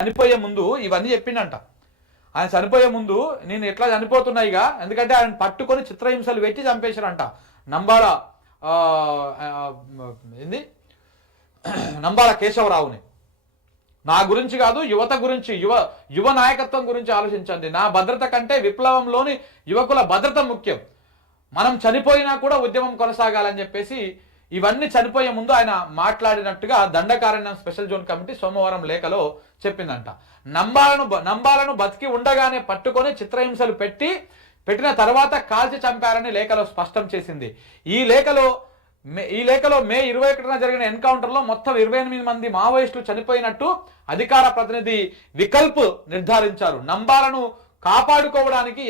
చనిపోయే ముందు ఇవన్నీ చెప్పిండంట. ఆయన చనిపోయే ముందు నేను ఎట్లా చనిపోతున్నాయిగా, ఎందుకంటే ఆయన పట్టుకొని చిత్రహింసలు పెట్టి చంపేశారంట నంబాల ఏంది నంబాల కేశవరావుని. నా గురించి కాదు, యువత గురించి, యువ నాయకత్వం గురించి ఆలోచించండి. నా భద్రత కంటే విప్లవంలోని యువకుల భద్రత ముఖ్యం. మనం చనిపోయినా కూడా ఉద్యమం కొనసాగాలని చెప్పేసి ఇవన్నీ చనిపోయే ముందు ఆయన మాట్లాడినట్టుగా దండకారణ్యం స్పెషల్ జోన్ కమిటీ సోమవారం లేఖలో చెప్పిందంట. నంబాలను బతికి ఉండగానే పట్టుకొని చిత్రహింసలు పెట్టిన తర్వాత కాల్చి చంపారని లేఖలో స్పష్టం చేసింది. ఈ లేఖలో మే 21న జరిగిన ఎన్కౌంటర్లో మొత్తం 28 మంది మావోయిస్టులు చనిపోయినట్టు అధికార ప్రతినిధి వికల్ప్ నిర్ధారించారు. నంబాలను కాపాడుకోవడానికి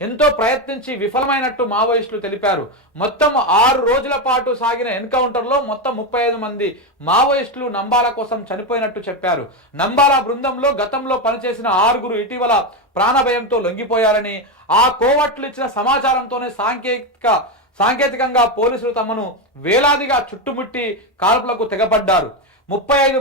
ఎంతో ప్రయత్నించి విఫలమైనట్టు మావోయిస్టులు తెలిపారు. మొత్తం 6 రోజుల పాటు సాగిన ఎన్కౌంటర్లో మొత్తం 35 మంది మావోయిస్టులు నంబాల కోసం చనిపోయినట్టు చెప్పారు. నంబాల బృందంలో గతంలో పనిచేసిన 6గురు ఇటీవల ప్రాణభయంతో లొంగిపోయారని, ఆ కోవట్లు ఇచ్చిన సమాచారంతోనే సాంకేతికంగా పోలీసులు తమను వేలాదిగా చుట్టుముట్టి కాల్పులకు తెగపడ్డారు. 35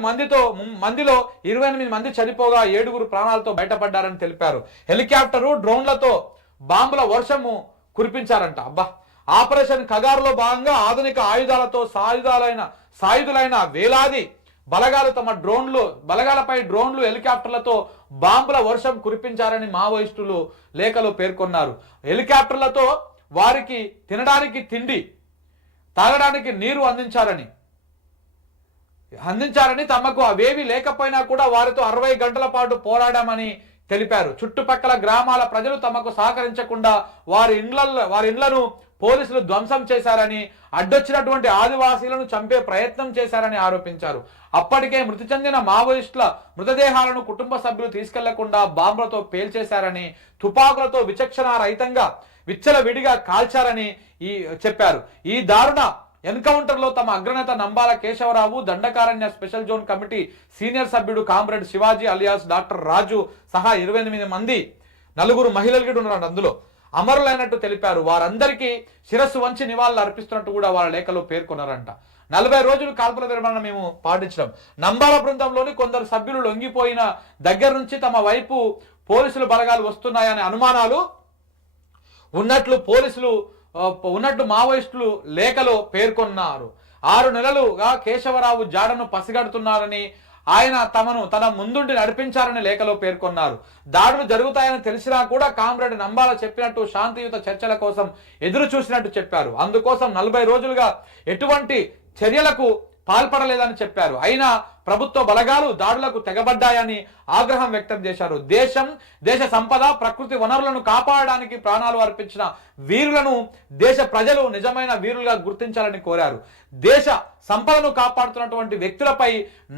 మందిలో 28 మంది చనిపోగా 7గురు ప్రాణాలతో బయటపడ్డారని తెలిపారు. హెలికాప్టరు, డ్రోన్లతో బాంబుల వర్షము కురిపించారంట. ఆపరేషన్ కగారులో భాగంగా ఆధునిక ఆయుధాలతో సాయుధులైన వేలాది బలగాలు బలగాలపై డ్రోన్లు, హెలికాప్టర్లతో బాంబుల వర్షం కురిపించారని మావోయిస్టులు లేఖలో పేర్కొన్నారు. హెలికాప్టర్లతో వారికి తినడానికి తిండి, తాగడానికి నీరు అందించారని తమకు అవేవి లేకపోయినా కూడా వారితో 60 గంటల పాటు పోరాడామని తెలిపారు. చుట్టుపక్కల గ్రామాల ప్రజలు తమకు సహకరించకుండా వారి ఇండ్లను పోలీసులు ధ్వంసం చేశారని, అడ్డొచ్చినటువంటి ఆదివాసీలను చంపే ప్రయత్నం చేశారని ఆరోపించారు. అప్పటికే మృతి చెందిన మావోయిస్టుల మృతదేహాలను కుటుంబ సభ్యులు తీసుకెళ్లకుండా బాంబులతో పేల్చేశారని, తుపాకులతో విచక్షణారహితంగా విచ్చలవిడిగా కాల్చారని చెప్పారు. ఈ దారుణ ఎన్కౌంటర్లో తమ అగ్రనేత Nambala Keshava Rao, Dandakaranya special zone committee senior సభ్యుడు comrade Shivaji alias doctor Raju సహా 28 మంది, 4 మహిళలు కూడా ఉన్నారు అందులో, అమరులైనట్టు తెలిపారు. వారందరికీ శిరస్సు వంచి నివాళులు అర్పిస్తున్నట్టు కూడా వాళ్ళ లేఖలో పేర్కొన్నారంట. 40 రోజులు కాల్పుల విరమణ మేము పాటించడం, నంబాల బృందంలోని కొందరు సభ్యులు లొంగిపోయిన దగ్గర నుంచి తమ వైపు పోలీసులు బలగాలు వస్తున్నాయనే అనుమానాలు ఉన్నట్లు మావోయిస్టులు లేఖలో పేర్కొన్నారు. 6 నెలలుగా కేశవరావు జాడను పసిగడుతున్నారని, ఆయన తన ముందుండి నడిపించారని లేఖలో పేర్కొన్నారు. దాడులు జరుగుతాయని తెలిసినా కూడా కామ్రేడ్ నంబాల చెప్పినట్టు శాంతియుత చర్చల కోసం ఎదురు చూసినట్టు చెప్పారు. అందుకోసం 40 రోజులుగా ఎటువంటి చర్యలకు పాల్పడలేదని చెప్పారు. అయినా ప్రభుత్వ బలగాలు దాడులకు తెగబడ్డాయని ఆగ్రహం వ్యక్తం చేశారు. దేశ సంపద, ప్రకృతి వనరులను కాపాడడానికి ప్రాణాలు అర్పించిన వీరులను దేశ ప్రజలు నిజమైన వీరులుగా గుర్తించాలని కోరారు. దేశ సంపదను కాపాడుతున్నటువంటి వ్యక్తులపై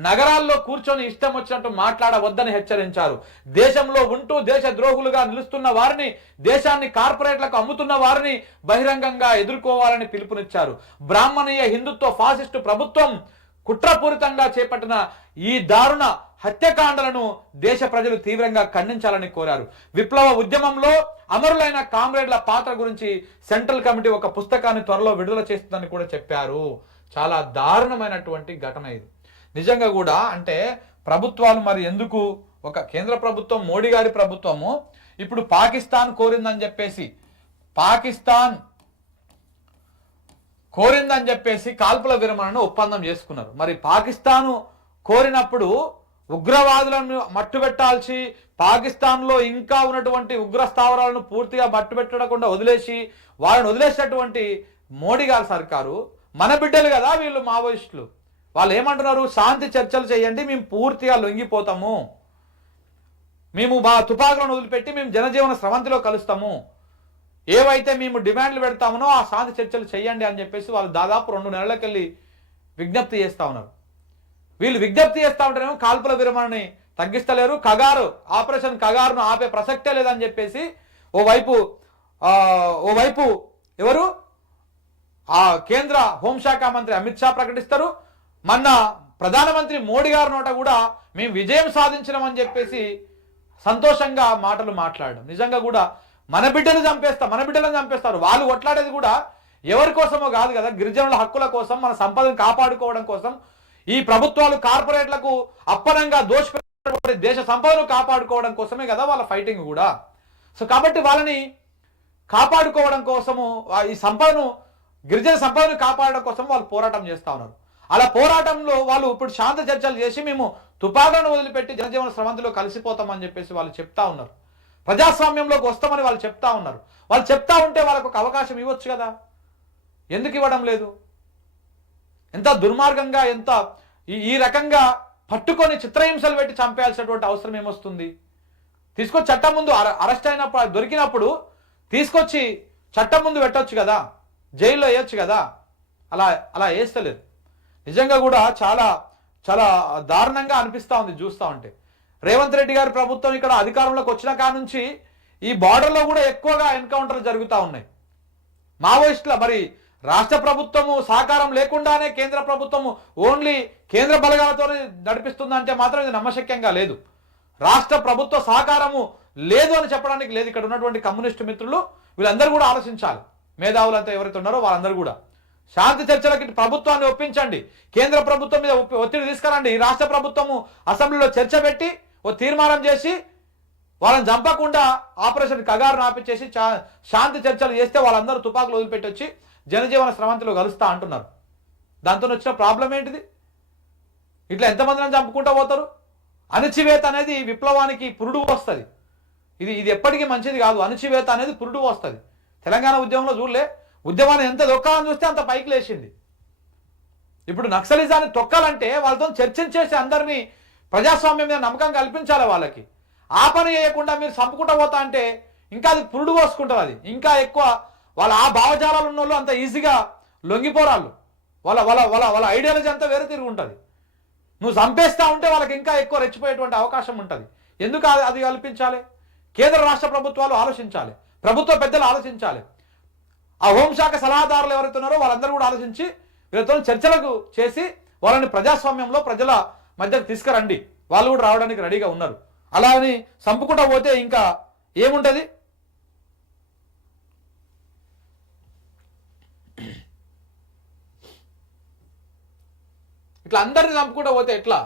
నగరాల్లో కూర్చొని ఇష్టం వచ్చినట్టు మాట్లాడవద్దని హెచ్చరించారు. దేశంలో ఉంటూ దేశ ద్రోహులుగా నిలుస్తున్న వారిని, దేశాన్ని కార్పొరేట్లకు అమ్ముతున్న వారిని బహిరంగంగా ఎదుర్కోవాలని పిలుపునిచ్చారు. బ్రాహ్మణీయ హిందుత్వ ఫాసిస్టు ప్రభుత్వం కుట్రపూరితంగా చేపట్టిన ఈ దారుణ హత్యకాండలను దేశ ప్రజలు తీవ్రంగా ఖండించాలని కోరారు. విప్లవ ఉద్యమంలో అమరులైన కామ్రేడ్ల పాత్ర గురించి సెంట్రల్ కమిటీ ఒక పుస్తకాన్ని త్వరలో విడుదల చేస్తుందని కూడా చెప్పారు. చాలా దారుణమైనటువంటి ఘటన ఇది నిజంగా కూడా. అంటే ప్రభుత్వాలు మరి ఎందుకు, ఒక కేంద్ర ప్రభుత్వం, మోడీ గారి ప్రభుత్వము ఇప్పుడు పాకిస్తాన్ కోరిందని చెప్పేసి కాల్పుల విరమణను ఒప్పందం చేసుకున్నారు. మరి పాకిస్తాను కోరినప్పుడు ఉగ్రవాదులను మట్టుబెట్టాల్సి, పాకిస్తాన్లో ఇంకా ఉన్నటువంటి ఉగ్ర స్థావరాలను పూర్తిగా మట్టుబెట్టకుండా వాళ్ళని వదిలేసినటువంటి మోడీ గారి సర్కారు, మన బిడ్డలు కదా వీళ్ళు మావోయిస్టులు, వాళ్ళు ఏమంటున్నారు, శాంతి చర్చలు చేయండి, మేము పూర్తిగా లొంగిపోతాము, మేము మా తుపాకులను వదిలిపెట్టి మేము జనజీవన స్రవంతిలో కలుస్తాము, ఏవైతే మేము డిమాండ్లు పెడతామనో ఆ శాంతి చర్చలు చేయండి అని చెప్పేసి వాళ్ళు దాదాపు 2 నెలలకెళ్ళి విజ్ఞప్తి చేస్తా ఉన్నారు. వీళ్ళు విజ్ఞప్తి చేస్తా ఉంటారేమో కాల్పుల విరమణని తగ్గిస్తలేరు, ఆపరేషన్ కగారును ఆపే ప్రసక్తే లేదని చెప్పేసి ఓవైపు ఎవరు కేంద్ర హోంశాఖ మంత్రి అమిత్ షా ప్రకటిస్తారు. మొన్న ప్రధానమంత్రి మోడీ గారి నోట కూడా మేము విజయం సాధించినామని చెప్పేసి సంతోషంగా మాటలు మాట్లాడడం. నిజంగా కూడా మన బిడ్డలను చంపేస్తారు. వాళ్ళు కొట్లాడేది కూడా ఎవరి కోసమో కాదు కదా, గిరిజనుల హక్కుల కోసం, మన సంపదను కాపాడుకోవడం కోసం. ఈ ప్రభుత్వాలు కార్పొరేట్లకు అప్పనంగా దోషి దేశ సంపదను కాపాడుకోవడం కోసమే కదా వాళ్ళ ఫైటింగ్ కూడా. సో కాబట్టి వాళ్ళని కాపాడుకోవడం కోసము, ఈ సంపదను, గిరిజన సంపదను కాపాడడం కోసం వాళ్ళు పోరాటం చేస్తూ ఉన్నారు. అలా పోరాటంలో వాళ్ళు ఇప్పుడు శాంత చర్చలు చేసి మేము తుపాకులను వదిలిపెట్టి జనజీవన స్రవంతిలో కలిసిపోతామని చెప్పేసి వాళ్ళు చెప్తా ఉన్నారు. ప్రజాస్వామ్యంలోకి వస్తామని వాళ్ళు చెప్తా ఉన్నారు. వాళ్ళు చెప్తా ఉంటే వాళ్ళకు ఒక అవకాశం ఇవ్వచ్చు కదా, ఎందుకు ఇవ్వడం లేదు? ఎంత దుర్మార్గంగా, ఎంత ఈ రకంగా పట్టుకొని చిత్రహింసలు పెట్టి చంపేయాల్సినటువంటి అవసరం ఏమొస్తుంది? తీసుకొచ్చి చట్టం ముందు అరెస్ట్ అయినప్పుడు, దొరికినప్పుడు తీసుకొచ్చి చట్టం ముందు పెట్టొచ్చు కదా, జైల్లో వేయొచ్చు కదా. అలా అలా వేస్తలేదు. నిజంగా కూడా చాలా చాలా దారుణంగా అనిపిస్తూ ఉంది చూస్తూ ఉంటే. రేవంత్ రెడ్డి గారి ప్రభుత్వం ఇక్కడ అధికారంలోకి వచ్చిన కాడ నుంచి ఈ బార్డర్లో కూడా ఎక్కువగా ఎన్కౌంటర్లు జరుగుతూ ఉన్నాయి. మావోయిస్టుల మరి రాష్ట్ర ప్రభుత్వము సహకారం లేకుండానే కేంద్ర ప్రభుత్వము ఓన్లీ కేంద్ర బలగాలతోనే నడిపిస్తుందంటే మాత్రం ఇది నమ్మశక్యంగా లేదు. రాష్ట్ర ప్రభుత్వ సహకారము లేదు అని చెప్పడానికి లేదు. ఇక్కడ ఉన్నటువంటి కమ్యూనిస్టు మిత్రులు వీళ్ళందరూ కూడా ఆలోచించాలి. మేధావులంతా ఎవరైతే ఉన్నారో వాళ్ళందరూ కూడా శాంతి చర్చలకి ప్రభుత్వాన్ని ఒప్పించండి. కేంద్ర ప్రభుత్వం మీద ఒత్తిడి తీసుకురండి. ఈ రాష్ట్ర ప్రభుత్వము అసెంబ్లీలో చర్చ పెట్టి ఓ తీర్మానం చేసి వాళ్ళని చంపకుండా ఆపరేషన్ కగారు నాపిచ్చేసి శాంతి చర్చలు చేస్తే వాళ్ళందరూ తుపాకులు వదిలిపెట్టి వచ్చి జనజీవన స్రవంతిలో కలుస్తా అంటున్నారు. దాంతో వచ్చిన ప్రాబ్లం ఏంటిది? ఇట్లా ఎంతమందిని చంపుకుంటూ పోతారు? అణచివేత అనేది విప్లవానికి పురుడు వస్తుంది. ఇది ఎప్పటికీ మంచిది కాదు. అణచివేత అనేది పురుడు వస్తుంది. తెలంగాణ ఉద్యమంలో చూడలే, ఉద్యమాన్ని ఎంత దొక్కాలని చూస్తే అంత పైకి లేచింది. ఇప్పుడు నక్సలిజాన్ని తొక్కాలంటే వాళ్ళతో చర్చించేసి అందరినీ ప్రజాస్వామ్యం మీద నమ్మకం కల్పించాలి వాళ్ళకి. ఆ పని చేయకుండా మీరు చంపుకుంటూ పోతా అంటే ఇంకా అది పురుడు పోసుకుంటారు. అది ఇంకా ఎక్కువ వాళ్ళ ఆ భావజాలాలు ఉన్న వాళ్ళు అంత ఈజీగా లొంగిపోరాళ్ళు. వాళ్ళ వాళ్ళ వాళ్ళ వాళ్ళ ఐడియాలజీ అంతా వేరే తిరిగి ఉంటుంది. నువ్వు చంపేస్తా ఉంటే వాళ్ళకి ఇంకా ఎక్కువ రెచ్చిపోయేటువంటి అవకాశం ఉంటుంది. ఎందుకు అది కల్పించాలి? కేంద్ర రాష్ట్ర ప్రభుత్వాలు ఆలోచించాలి, ప్రభుత్వ పెద్దలు ఆలోచించాలి, ఆ హోంశాఖ సలహాదారులు ఎవరైతే ఉన్నారో వాళ్ళందరూ కూడా ఆలోచించి వీళ్ళతో చర్చలకు చేసి వాళ్ళని ప్రజాస్వామ్యంలో ప్రజల మధ్యకు తీసుకురండి. వాళ్ళు కూడా రావడానికి రెడీగా ఉన్నారు. అలా అని చంపుకుంటా పోతే ఇంకా ఏముంటుంది? ఇట్లా అందరిని చంపుకుంటా పోతే ఎట్లా?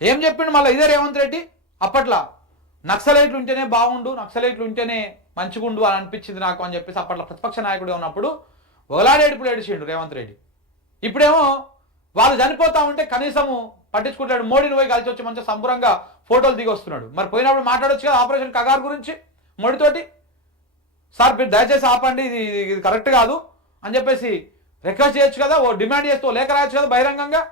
ఏం చెప్పిండు మళ్ళీ ఇదే రేవంత్ రెడ్డి? అప్పట్లో నక్సలైట్లు ఉంటేనే బాగుండు, నక్సలైట్లు ఉంటేనే మంచిగుండు అని అనిపించింది నాకు అని చెప్పేసి అప్పట్లో ప్రతిపక్ష నాయకుడు ఉన్నప్పుడు ఒకలాడేడుపులు ఏడిచిండు రేవంత్ రెడ్డి. ఇప్పుడేమో వాళ్ళు చనిపోతా ఉంటే కనీసము పట్టించుకుంటాడు. మోడీని పోయి కలిసి వచ్చి మంచిగా సంబరంగా ఫోటోలు దిగి వస్తున్నాడు. మరి పోయినప్పుడు మాట్లాడొచ్చు కదా ఆపరేషన్ కగార్ గురించి మోడీతోటి. సార్ మీరు దయచేసి ఆపండి, ఇది కరెక్ట్ కాదు అని చెప్పేసి రిక్వెస్ట్ చేయొచ్చు కదా, ఓ డిమాండ్ చేస్తూ లేఖ రాయొచ్చు కదా బహిరంగంగా.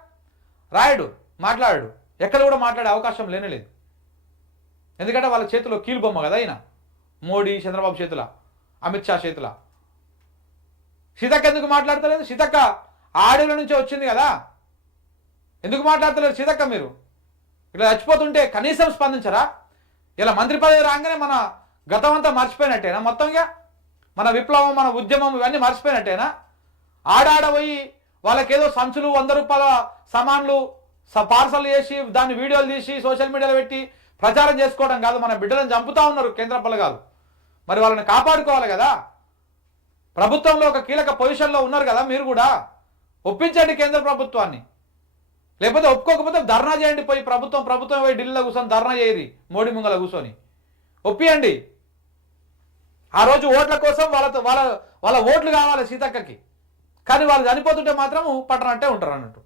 రాయడు, మాట్లాడాడు. ఎక్కడ కూడా మాట్లాడే అవకాశం లేనేలేదు. ఎందుకంటే వాళ్ళ చేతిలో కీలుబొమ్మ కదా ఆయన. మోడీ, చంద్రబాబు చేతుల, అమిత్ షా చేతుల. సీతక్క ఎందుకు మాట్లాడతలేదు? సీతక్క ఆడియోల నుంచే వచ్చింది కదా, ఎందుకు మాట్లాడతలేదు సీతక్క? మీరు ఇట్లా చచ్చిపోతుంటే కనీసం స్పందించరా? ఇలా మంత్రి పదవి రాగానే మన గతం అంతా మర్చిపోయినట్టేనా? మొత్తంగా మన విప్లవం, మన ఉద్యమం ఇవన్నీ మర్చిపోయినట్టేనా? పోయి వాళ్ళకేదో సంచులు 100 రూపాయల సామాన్లు పార్సల్ చేసి దాన్ని వీడియోలు తీసి సోషల్ మీడియాలో పెట్టి ప్రచారం చేసుకోవడం కాదు. మన బిడ్డలను చంపుతా ఉన్నారు కేంద్ర బలగాలు. మరి వాళ్ళని కాపాడుకోవాలి కదా. ప్రభుత్వంలో ఒక కీలక పొజిషన్లో ఉన్నారు కదా మీరు కూడా. ఒప్పించండి కేంద్ర ప్రభుత్వాన్ని. లేకపోతే ఒప్పుకోకపోతే ధర్నా చేయండి. పోయి ప్రభుత్వం పోయి ఢిల్లీలో కూర్చొని ధర్నా చేయరి, మోడీ ముంగల కూర్చొని ఒప్పియండి. ఆ రోజు ఓట్ల కోసం వాళ్ళ ఓట్లు కావాలి సీతక్కకి. కానీ వాళ్ళు చనిపోతుంటే మాత్రం పట్టనట్టే ఉంటారు అన్నట్టు.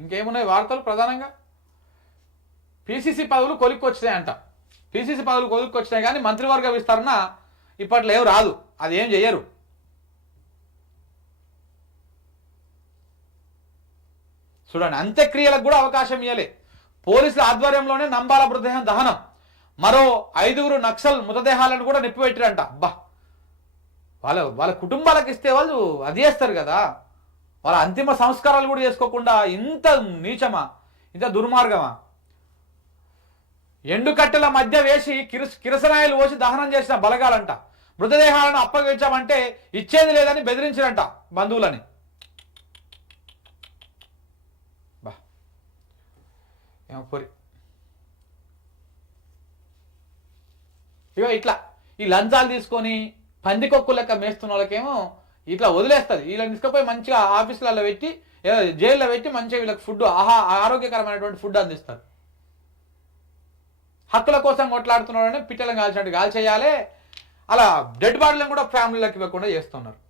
ఇంకేమున్నాయి వార్తలు? ప్రధానంగా పిసిసి పదవులు కొలిక్కొచ్చినాయంట. పిసిసి పదవులు కొలిక్కొచ్చినాయి కానీ మంత్రివర్గ విస్తరణ ఇప్పట్లో ఏం రాదు, అది ఏం చెయ్యరు. చూడండి, అంత్యక్రియలకు కూడా అవకాశం ఇవ్వలే. పోలీసుల ఆధ్వర్యంలోనే నంబాల మృతదేహం దహనం. మరో 5 నక్సల్ మృతదేహాలను కూడా నిప్పిపెట్టారంట. అబ్బా, వాళ్ళ కుటుంబాలకు ఇస్తే వాళ్ళు అది చేస్తారు కదా, వాళ్ళ అంతిమ సంస్కారాలు కూడా చేసుకోకుండా ఇంత నీచమా, ఇంత దుర్మార్గమా? ఎండుకట్టెల మధ్య వేసి కిరసనాయలు పోసి దహనం చేసిన బలగాలంట. మృతదేహాలను అప్పగించామంటే ఇచ్చేది లేదని బెదిరించారంట బంధువులని. ఏమో పొరి. ఇక ఇట్లా ఈ లంచాలు తీసుకొని పందికొక్కు లెక్క మేస్తున్న వాళ్ళకేమో ఇట్లా వదిలేస్తుంది. వీళ్ళని తీసుకుపోయి మంచిగా ఆఫీసులలో పెట్టి జైల్లో పెట్టి మంచిగా వీళ్ళకి ఫుడ్ ఆరోగ్యకరమైనటువంటి ఫుడ్ అందిస్తారు. హక్కుల కోసం కొట్లాడుతున్నాడని పిట్టలను కాల్చినట్టు కాల్చేయాలి. అలా డెడ్ బాడీలను కూడా ఫ్యామిలీలకు ఇవ్వకుండా చేస్తున్నారు.